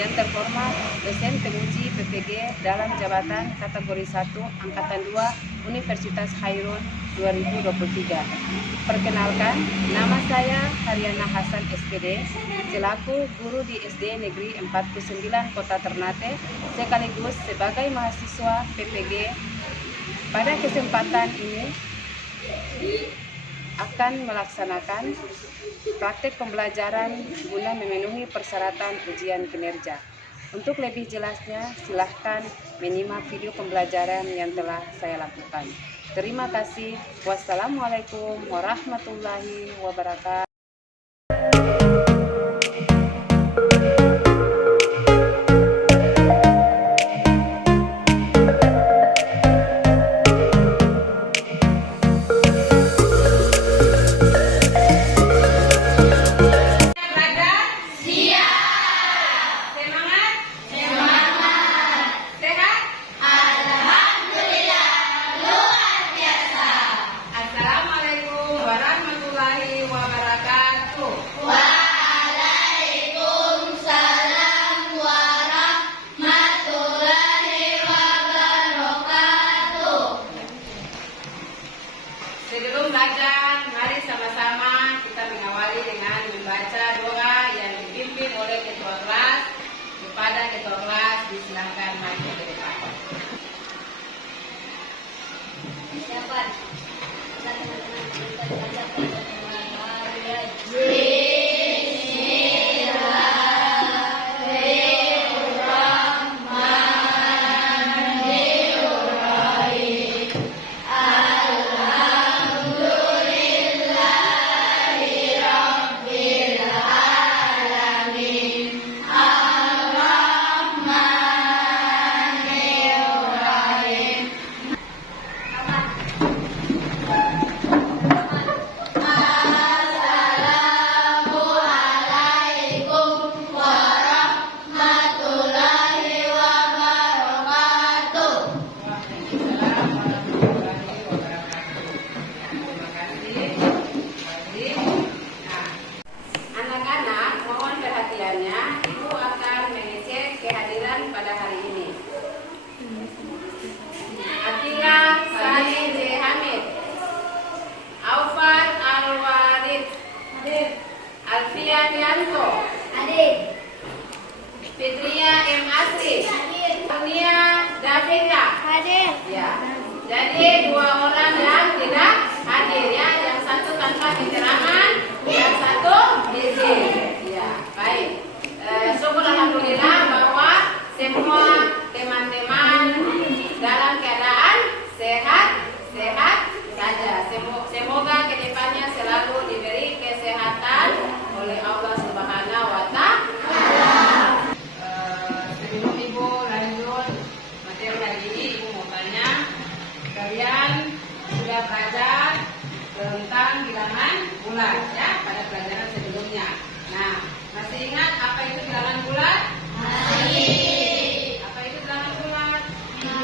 yang terhormat dosen penguji PPG dalam jabatan kategori 1 Angkatan 2 Universitas Khairun 2023. Perkenalkan, nama saya Haryana Hasan SPD, selaku guru di SD Negeri 49 Kota Ternate, sekaligus sebagai mahasiswa PPG. Pada kesempatan ini akan melaksanakan praktek pembelajaran guna memenuhi persyaratan ujian kinerja. Untuk lebih jelasnya, silahkan menyimak video pembelajaran yang telah saya lakukan. Terima kasih. Wassalamualaikum warahmatullahi wabarakatuh. Sebelum belajar, mari sama-sama kita mengawali dengan membaca doa yang dipimpin oleh ketua kelas. Kepada ketua kelas, disilahkan maju ke depan. Siapa? Ibu akan mengecek kehadiran pada hari ini. Atila Saleh J. Hamid, Aufar Al-Warid, Alfian Yanto, Fitria M. Asri, Kurnia Davina. Ya. Jadi dua orang yang tidak hadir ya, yang satu tanpa keterangan, yang satu izin. Ya, baik. Syukur alhamdulillah bahwa semua teman-teman dalam keadaan sehat saja. Semoga kedepannya selalu diberi kesehatan oleh Allah Subhanahu wa Ta'ala. Sebelum Ibu lanjut materi hari ini, Ibu mau tanya, kalian sudah belajar tentang bilangan bulat ya pada pelajaran sebelumnya. Nah, masih ingat apa itu bilangan bulat? Masih. Apa itu bilangan bulat?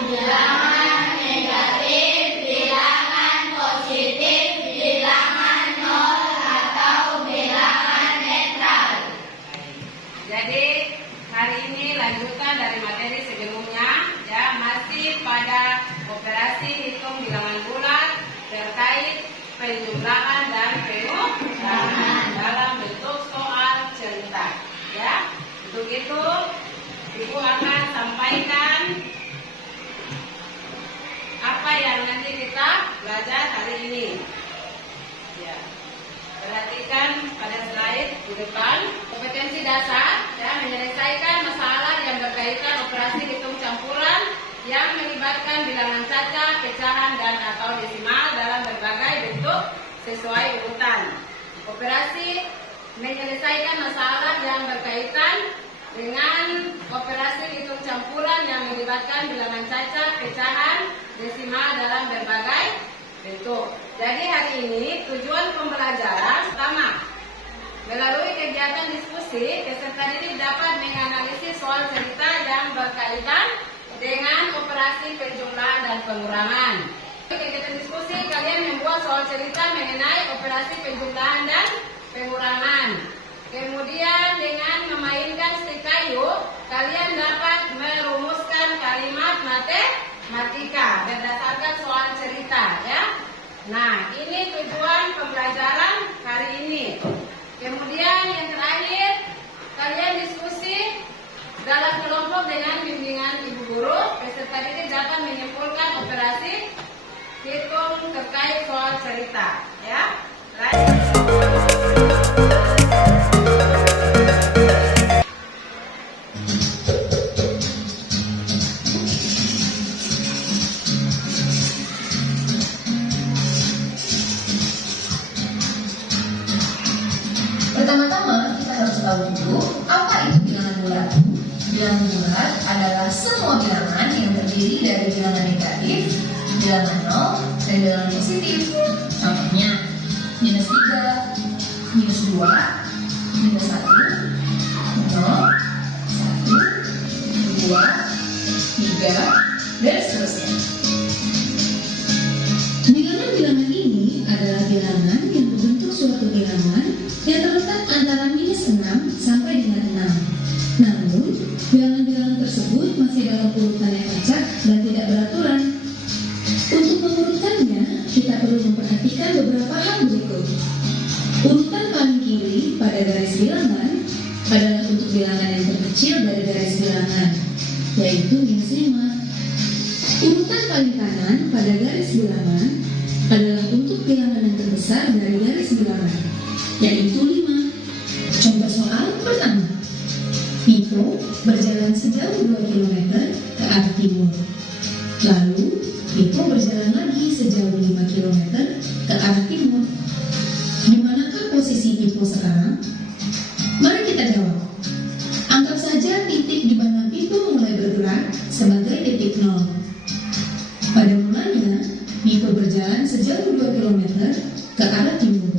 Bilangan negatif, bilangan positif, bilangan nol atau bilangan netral. Jadi hari ini lanjutan dari materi sebelumnya ya, masih pada operasi hitung bilangan bulat terkait penjumlahan dan pengurangan dalam bentuk soal cerita ya. Untuk itu Ibu akan sampaikan apa yang nanti kita belajar hari ini ya. Perhatikan pada slide di depan. Kompetensi dasar ya, menyelesaikan masalah yang berkaitan operasi hitung campuran yang melibatkan bilangan caca, pecahan, dan atau desimal dalam berbagai bentuk sesuai urutan. Operasi menyelesaikan masalah yang berkaitan dengan operasi hitung campuran yang melibatkan bilangan caca, pecahan, desimal dalam berbagai bentuk. Jadi hari ini tujuan pembelajaran pertama, melalui kegiatan diskusi, peserta didik dapat menganalisis soal cerita yang berkaitan dengan operasi penjumlahan dan pengurangan. Kegiatan diskusi, kalian membuat soal cerita mengenai operasi penjumlahan dan pengurangan. Kemudian dengan memainkan stik kayu, kalian dapat merumuskan kalimat matematika berdasarkan soal cerita ya. Nah, ini tujuan pembelajaran hari ini. Kemudian yang terakhir, kalian diskusi dalam kelompok dengan bimbingan ibu guru. Peserta didik dapat menyimpulkan operasi hitung terkait soal cerita ya. Pertama-tama kita harus tahu dulu apa itu bilangan bulat. Bilangan bulat adalah semua bilangan yang terdiri dari bilangan negatif, bilangan nol, dan bilangan positif. Contohnya minus 3, minus 2, minus 1, 0, 1, 2, 3, dan seterusnya. Bilangan-bilangan ini adalah bilangan yang berbentuk suatu bilangan yang terletak antara minus 6 sampai dengan 6. Namun, bilangan-bilangan tersebut masih dalam urutan yang acak dan tidak beraturan. Untuk mengurutannya, kita perlu memperhatikan beberapa hal berikut. Urutan paling kiri pada garis bilangan adalah untuk bilangan yang terkecil dari garis bilangan, yaitu minus 5. Urutan paling kanan pada garis bilangan adalah untuk bilangan yang terbesar dari garis bilangan, yaitu 5. Contoh soal pertama. Vito berjalan sejauh 2 km ke arah timur. Lalu, Vito berjalan lagi sejauh 5 km ke arah timur. Di manakah posisi Vito sekarang? Mari kita jawab. Anggap saja titik di mana Vito mulai bergerak sebagai titik 0. Pada mulanya, Vito berjalan sejauh 2 km ke arah timur.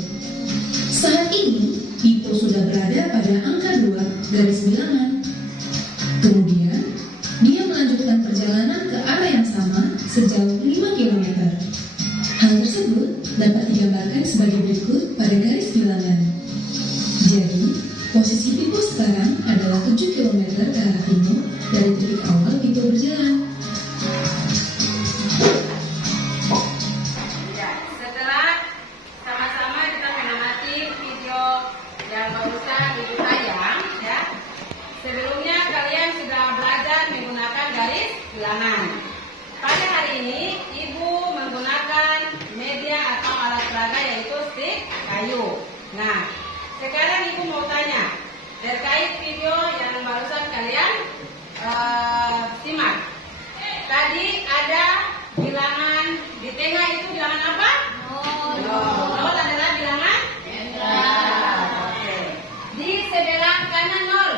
Saat ini, Vito sudah berada pada angka 2 garis bilangan. Kemudian, dia melanjutkan perjalanan ke arah yang sama sejauh 5 km. Hal tersebut dapat digambarkan sebagai berikut pada garis bilangan. Jadi, posisi Vito sekarang adalah 7 km ke arah timur dari titik awal Vito berjalan. Sebelumnya kalian sudah belajar menggunakan garis bilangan. Pada hari ini Ibu menggunakan media atau alat peraga yaitu stik kayu. Nah, sekarang Ibu mau tanya terkait video yang barusan kalian simak. Tadi ada bilangan di tengah, itu bilangan apa? Nol adalah bilangan netral. Oke. Di sebelah kanan nol.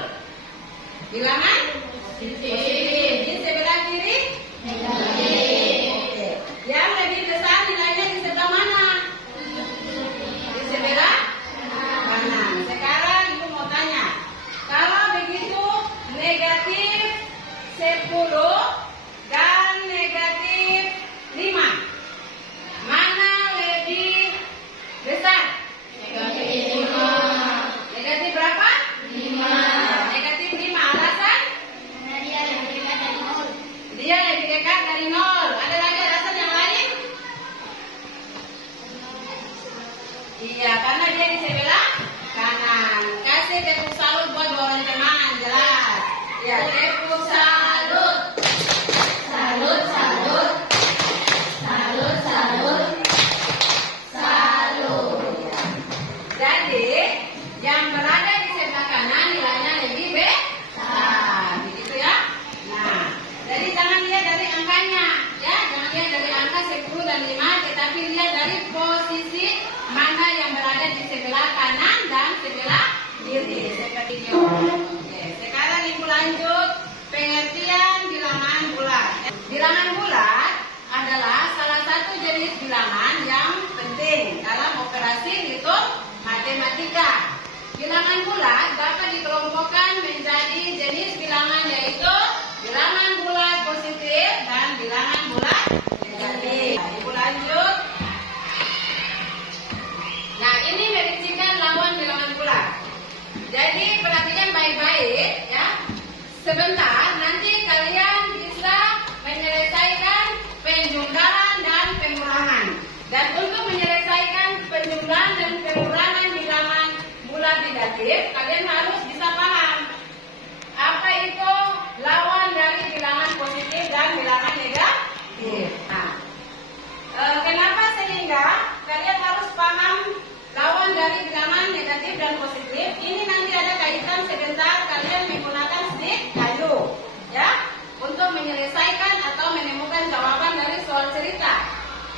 Bilangan positif. Di sebelah kiri negatif. Oke. Yang lebih besar nilainya di sebelah mana? Di sebelah kanan. Sekarang Ibu mau tanya, kalau begitu negatif 10 dan negatif 5, mana lebih besar? Negatif 5. Negatif berapa? 5. Negatif 5. Alasan? Dia lebih dekat dari nol. Ada lagi alasan yang lain? Iya, karena dia di sebelah kanan. Kasih tepuk salut buat dua orang teman, jelas. Ya, tepuk salut. Salut, salut. Salut, salut. Salut. Jadi, yang berada di sebelah kanan nilainya lebih besar, begitu ya. Nah, jadi jangan lihat dari angkanya, ya, jangan lihat dari angka 10 dan 5, tetapi lihat dari posisi mana yang berada di sebelah kanan dan sebelah kiri, seperti ini. Oke, sekarang Ibu lanjut pengertian bilangan bulat. Bilangan bulat adalah salah satu jenis bilangan yang penting dalam operasi hitung matematika. Bilangan bulat dapat dikelompokkan menjadi jenis bilangan yaitu bilangan bulat positif dan bilangan bulat negatif. Ibu lanjut. Nah, ini merincikan lawan bilangan bulat. negatif, kalian harus bisa paham apa itu lawan dari bilangan positif dan bilangan negatif. Nah, kenapa sehingga kalian harus paham lawan dari bilangan negatif dan positif? Ini nanti ada kaitan sebentar kalian menggunakan stick kayu, ya, untuk menyelesaikan atau menemukan jawaban dari soal cerita.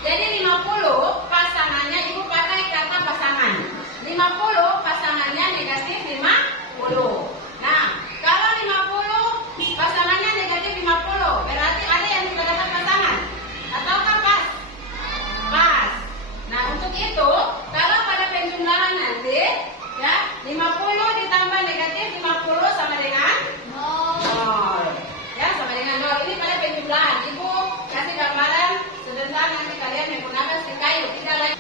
Jadi 50 pasangannya, ibu pakai kata pasangan. 50 pasangannya negatif 50. Nah, kalau 50 pasangannya negatif 50, berarti ada yang tidak dapat pasangan. Ataukah pas? Pas. Nah, untuk itu, kalau pada penjumlahan nanti, ya, 50 ditambah negatif 50 sama dengan 0. Ya, sama dengan 0. Ini pada penjumlahan. Ibu kasih gambaran sebentar, nanti kalian menggunakan stick kayu. Tidak lagi.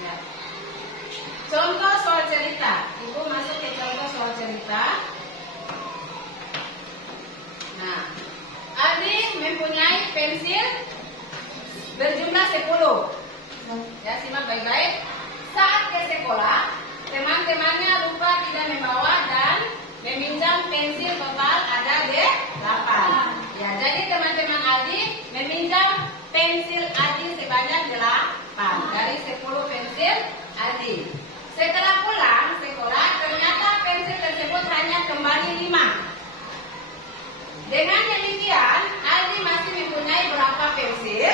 Ya. Contoh soal cerita. Ibu masuk ke contoh soal cerita. Nah, Adi mempunyai pensil berjumlah 10. Ya, simak baik-baik. Saat ke sekolah, teman-temannya lupa tidak membawa dan meminjam pensil total ada 8. Ya, jadi teman-teman Adi meminjam pensil Adi sebanyak 8 dari 10 pensil Adi. Setelah pulang sekolah, ternyata pensil tersebut hanya kembali 5. Dengan demikian, Adi masih mempunyai berapa pensil?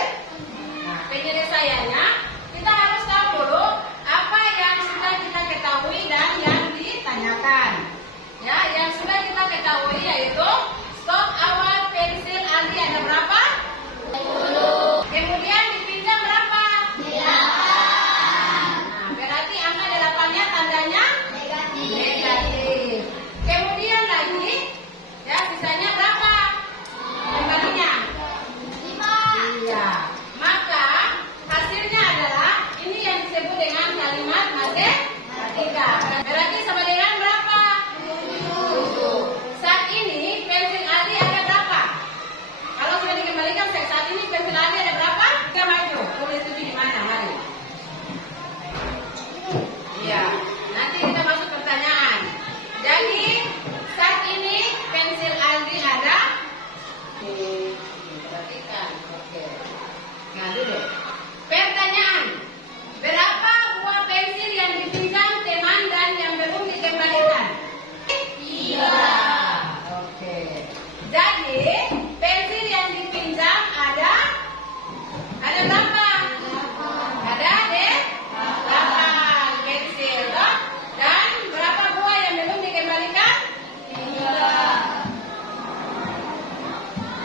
Nah, penyelesaiannya, kita harus tahu dulu apa yang sudah kita ketahui dan yang ditanyakan. Ya, yang sudah kita ketahui yaitu stok awal pensil Adi ada berapa? 10. Kemudian dipinjam berapa? 8. Nah, berarti angka 8-nya tandanya negatif. Kemudian lagi, ya, sisanya berapa? Kembalinya 5. Iya. Maka hasilnya adalah ini yang disebut dengan kalimat matematika. Berarti sama dengan berapa? 7. Saat ini pensil Adi ada berapa? Kalau sudah dikembalikan saat ini pensil Adi ada berapa? Kita maju. Tulis 7 di mana? Mari. Iya. Nanti kita masuk pertanyaan. Jadi saat ini pensil Adi ada. Perhatikan. Oke. Nah, dulu. Pertanyaan. Berapa buah pensil yang dipinjam teman dan yang belum dikembalikan? 3. Oke. Jadi pensil yang dipinjam ada berapa? Ada 8 pensil, toh? Dan berapa buah yang belum dikembalikan?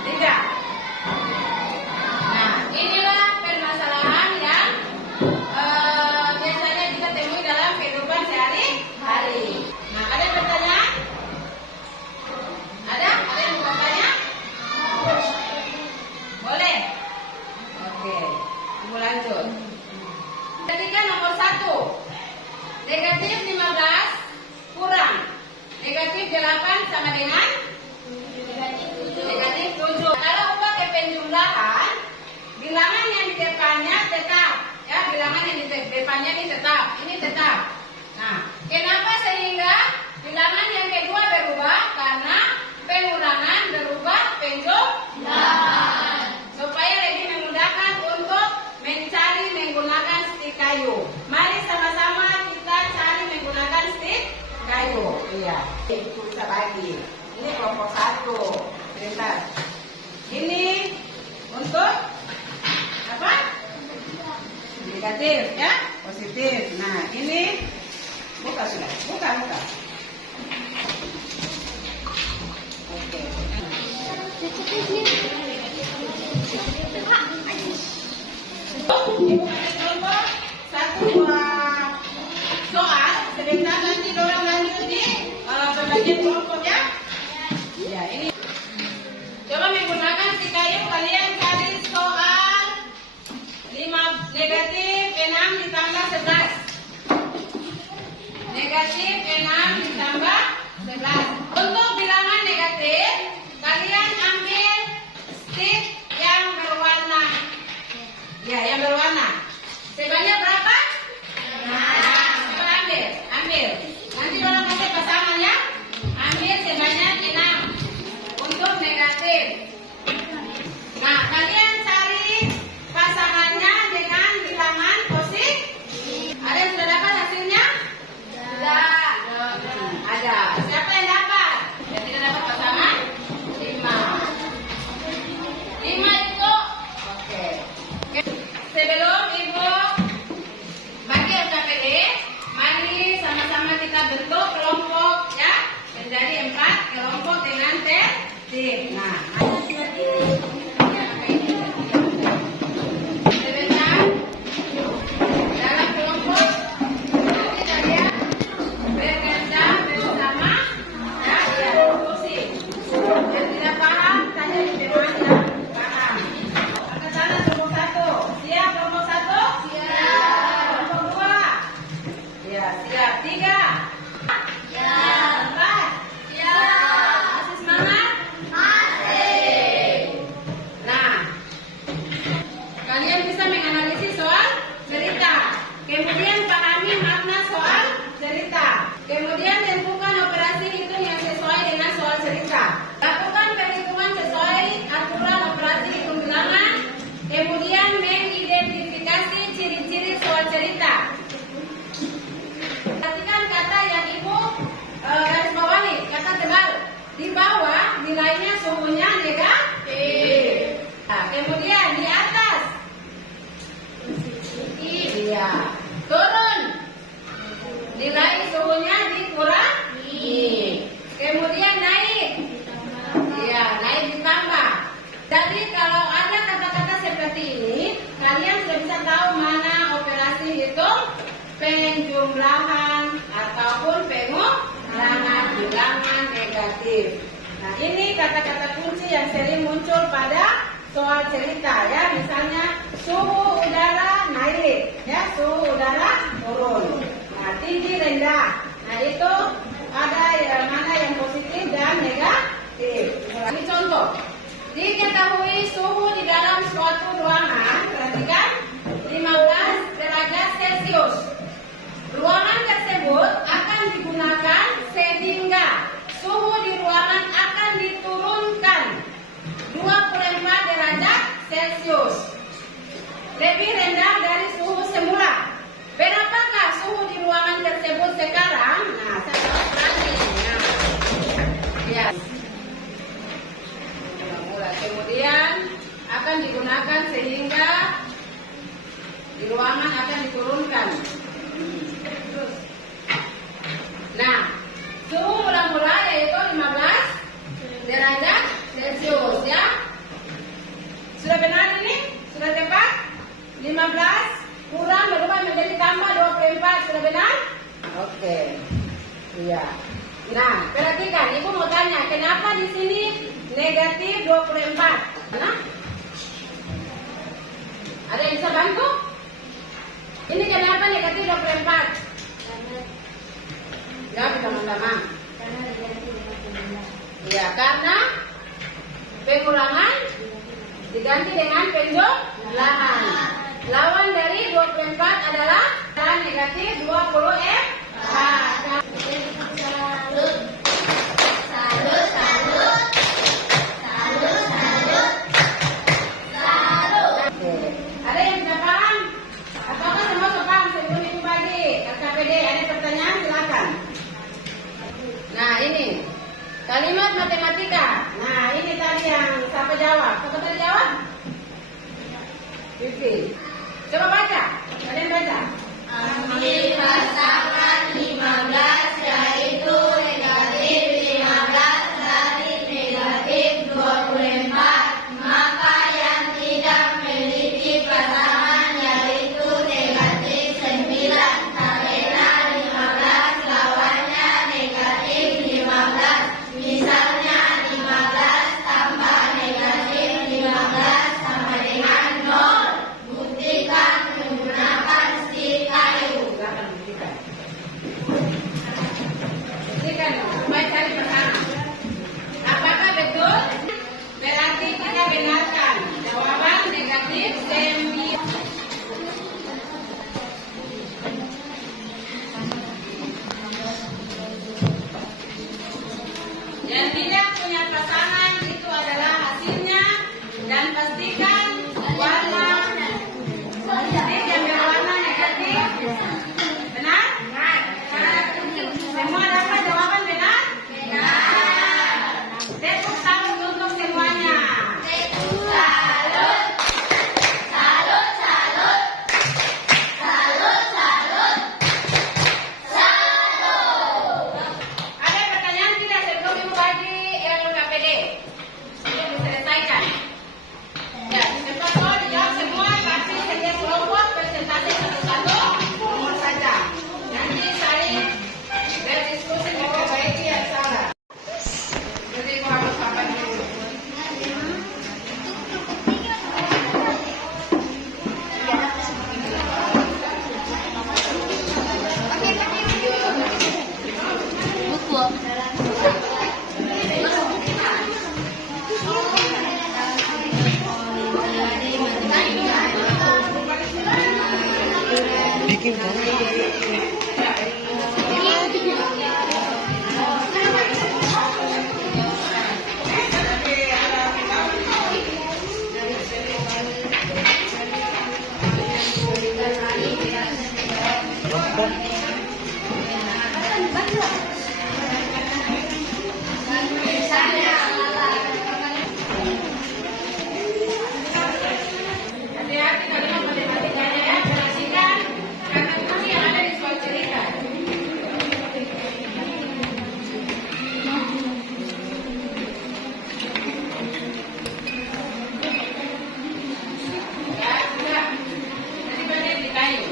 3. Nah, inilah permasalahan yang biasanya kita temui dalam kehidupan sehari-hari. Nah, ada pertanyaan? Ada? Ada yang mau bertanya? Boleh? Oke, ibu lanjut. Ketika nomor 1, negatif 15 kurang negatif 8 sama dengan negatif 7. Kalau ubah ke penjumlahan, bilangan yang di depannya tetap, ya, bilangan yang di depannya ini tetap. Nah, kenapa sehingga bilangan yang kedua berubah? Karena pengurangan berubah penjumlahan. Supaya lebih memudahkan untuk mencari menggunakan stick kayu. Mari sama-sama kita cari menggunakan stick kayu. Iya, itu bisa bagi. Ini kelompok 1. Sebentar. Ini untuk apa? Negatif, ya, positif. Nah, ini buka sudah, buka. Oke. Ibu kasih contoh 1 buah soal. Sebentar nanti dorang lanjut di pembagian kelompok, ya. Ya, ini. Coba menggunakan stick kayu kalian cari soal 5 negatif 6 ditambah 11. Negatif 6 ditambah 11. Untuk bilangan negatif, kalian ambil stick yang berwarna. Ya, yang berwarna. Sebanyak berapa? Nah, ambil. Nanti menjadi 4 kelompok dengan tertib. Nah, ada seperti ini. Ya, kayak ini. Sebentar. Dalam kelompok nanti kalian bekerja bersama dan diskusi. Yang tidak paham tanya di teman yang paham. Angkat tangan kelompok 1. Siap kelompok 1? Siap. Kelompok 2? Ya, siap. 3? Siap. 4? Siap. Masih semangat? Masih. Nah, kalian bisa menganalisis soal cerita. Kemudian pahami makna soal cerita. Kemudian tentukan operasi hitung yang sesuai dengan soal cerita. Lakukan perhitungan sesuai aturan operasi hitung bilangan. Kemudian mengidentifikasi ciri-ciri soal cerita. Perhatikan kata yang ibu garis bawahi, kata tebal. Di bawah nilainya suhunya negatif. Nah, kemudian di atas. Iya. Turun. Nilai suhunya dikurangi. Kemudian naik. Iya, naik ditambah. Jadi kalau ada kata-kata seperti ini, kalian sudah bisa tahu mana operasi hitung penjumlahan ataupun pengurangan bilangan negatif. Nah, ini kata-kata kunci yang sering muncul pada soal cerita ya. Misalnya suhu udara naik, ya, suhu udara turun. Nah, tinggi rendah. Nah, itu ada yang mana yang positif dan negatif. Ini contoh. Diketahui suhu di dalam suatu ruangan, perhatikan, 15 derajat Celcius. Ruangan tersebut akan digunakan sehingga suhu di ruangan akan diturunkan 24 derajat Celcius. Lebih rendah dari suhu semula. Berapakah suhu di ruangan tersebut sekarang? Nah, saya jawab nanti. Nah, ya. Kemudian akan digunakan sehingga di ruangan akan diturunkan. Nah, suhu mula-mula yaitu 15 derajat Celcius ya. Sudah benar ini? Sudah tepat? 15 kurang berubah menjadi tambah 24. Sudah benar? Oke. Iya. Nah, perhatikan, ibu mau tanya, kenapa di sini negatif 24? Nah, ada yang bisa bantu? Ini kenapa negatif 24? Jawab teman-teman. Iya, karena pengurangan diganti dengan penjumlahan. Lawan dari 24 adalah negatif 24. Ada yang tidak paham? Apakah semua paham sebelum ibu bagi KKPD? Ada pertanyaan? Silakan. Nah, ini kalimat matematika. Nah, ini tadi yang siapa jawab? Siapa tadi jawab? Vivi. Coba baca. Kalian baca. Ambil pasangan 15 Hati-hati kalau mau matematikanya ya, perhatikan kata-kata yang ada di soal cerita. Ya, sudah. Nanti balik di kayu.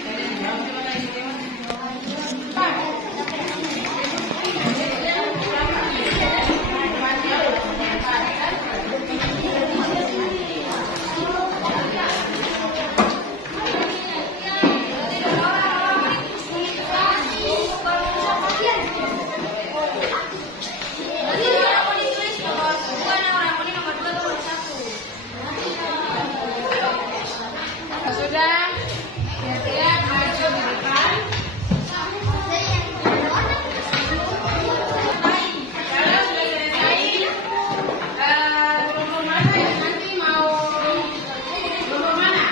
Kalian jawab coba lagi, Dewa. Pak. Sudah, siap-siap maju di depan. Kalau sudah selesai, kelompok mana yang nanti mau kelompok mana?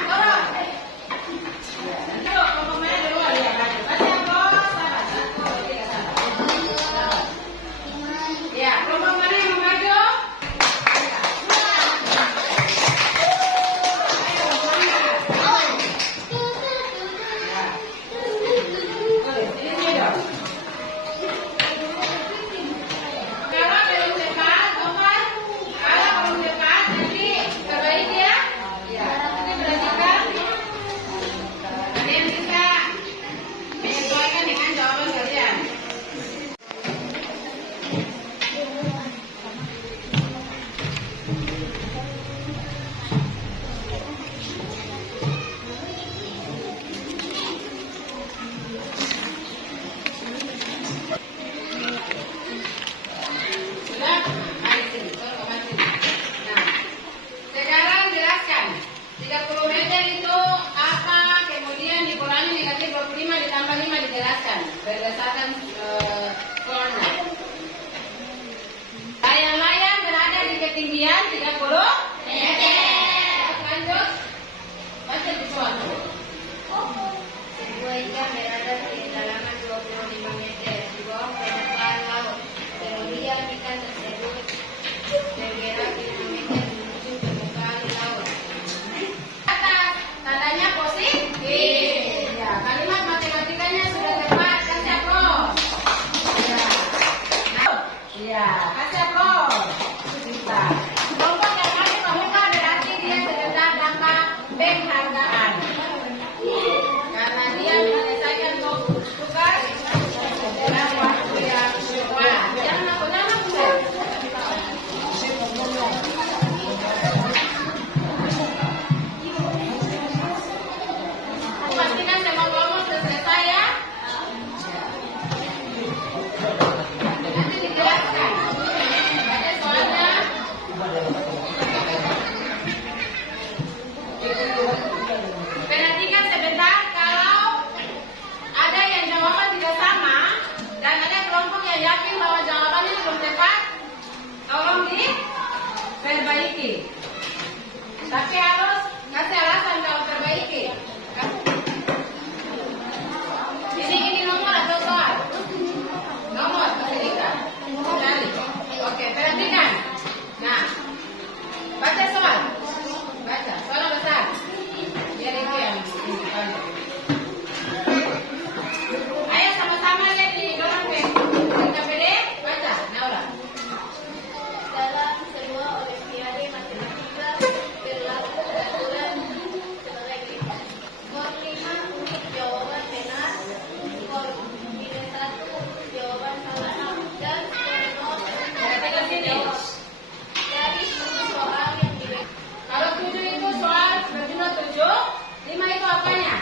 Nanti kelompok mana duluan ya? Baca bos, satu, tiga, satu. Ya, kelompok mana yang mau maju? Kalau belum cepat, Omar. Kalau belum cepat, nanti terbaik ya. Ya, nanti perhatikan. Ada yang bisa menyesuaikan dengan jawaban kalian. Sudah? Mari sini, tolong maju. Nah, sekarang jelaskan. 30 meter itu apa, kemudian dikurangi negatif 25 ditambah 5 dijelaskan. Berdasarkan corner. Layang-layang berada di ketinggian 30 meter. Lanjut. Baca sesuatu. Sebuah ikan berada di kedalaman 25 meter di bawah permukaan laut. Kemudian ikan tersebut bergerak 5 meter menuju permukaan laut. Atas, tandanya positif. Ya, kalimat matematikanya sudah tepat. Kasih aplaus. Ya. Nah, ya, kasih aplaus. Bisa. Kelompok yang kasih pemuka berarti dia sedang tanpa penghargaan. Karena dia menyelesaikan tugas dalam waktu yang cepat. Jangan nakut-nakut, Bunda. Pastikan semua kelompok sudah selesai ya. Nanti dijelaskan. Ada soalnya. Perhatikan sebentar, kalau ada yang jawaban tidak sama dan ada kelompok yang yakin bahwa jawabannya belum tepat, tolong diperbaiki. Tapi harus kasih alasan kalau perbaiki. Ini nomor atau soal? Nomor, perhatikan. Cari. Oke, perhatikan. Nah, baca soal. Baca, soal besar. Biar itu yang ini. Ayo sama-sama lihat di nomor KPD. Baca, Naura. Dalam sebuah olimpiade matematika berlaku peraturan sebagai berikut. Skor 5 untuk jawaban benar, skor minus 1 untuk jawaban salah, dan skor 0 untuk Perhatikan sini. dari seluruh soal yang diberikan. Kalau 7 itu soal berjumlah 7, 5 itu apanya?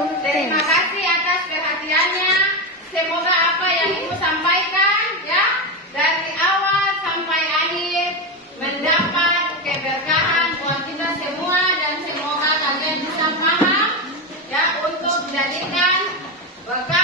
Terima kasih atas perhatiannya. Semoga apa yang Ibu sampaikan ya dari awal sampai akhir mendapat keberkahan buat kita semua dan semoga kalian bisa paham ya untuk jadikan bekal